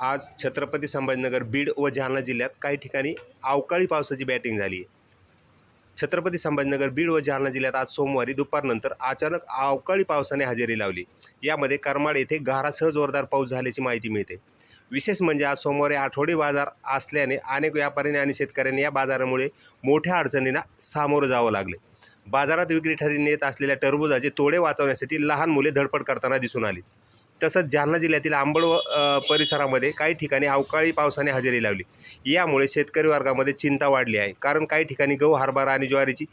आज छत्रपती संभाजीनगर बीड व जालना जिल्ह्यात काही ठिकाणी अवकाळी पावसाची बॅटिंग झाली आहे. छत्रपती संभाजीनगर बीड व जालना जिल्ह्यात आज सोमवारी दुपारनंतर अचानक अवकाळी पावसाने हजेरी लावली. यामध्ये करमाड येथे गारासह जोरदार पाऊस झाल्याची माहिती मिळते. विशेष म्हणजे आज सोमवारी आठवडी बाजार असल्याने अनेक व्यापाऱ्यांनी आणि शेतकऱ्यांनी या बाजारामुळे मोठ्या अडचणींना सामोरं जावं लागले. बाजारात विक्री ठरी नेत असलेल्या टरबुजाचे तोडे वाचवण्यासाठी लहान मुले धडपड करताना दिसून आली. तसंच जालना जिल्ह्यातील आंबड व परिसरामध्ये काही ठिकाणी अवकाळी पावसाने हजेरी लावली. यामुळे शेतकरी वर्गामध्ये चिंता वाढली आहे. कारण काही ठिकाणी गहू हरभरा आणि ज्वारीची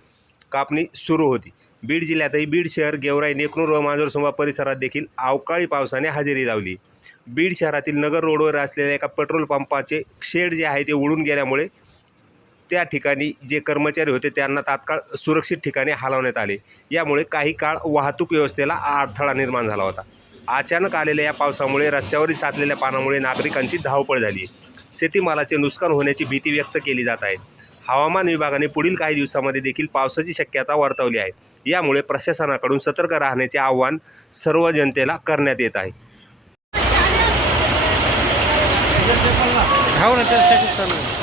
कापणी सुरू होती. बीड जिल्ह्यातही बीड शहर गेवराई नेकनूर व मांजरसोंबा परिसरात देखील अवकाळी पावसाने हजेरी लावली. बीड शहरातील नगर रोडवर असलेल्या एका पेट्रोल पंपाचे शेड जे आहे ते उडून गेल्यामुळे त्या ठिकाणी जे कर्मचारी होते त्यांना तात्काळ सुरक्षित ठिकाणी हलवण्यात आले. यामुळे काही काळ वाहतूक व्यवस्थेला अडथळा निर्माण झाला होता. अचानक आलेल्या या पावसामुळे रस्त्यावरील साचलेल्या पाण्यामुळे नागरिकांची धावपळ झाली. शेतीमालाचे नुकसान होण्याची भीती व्यक्त केली जात आहे. हवामान विभागाने पुढील काही दिवसामध्ये देखील पावसाची शक्यता वर्तवली आहे. यामुळे प्रशासनाकडून सतर्क राहण्याचे आव्हान सर्व जनतेला करण्यात येत आहे. हो ना आहे.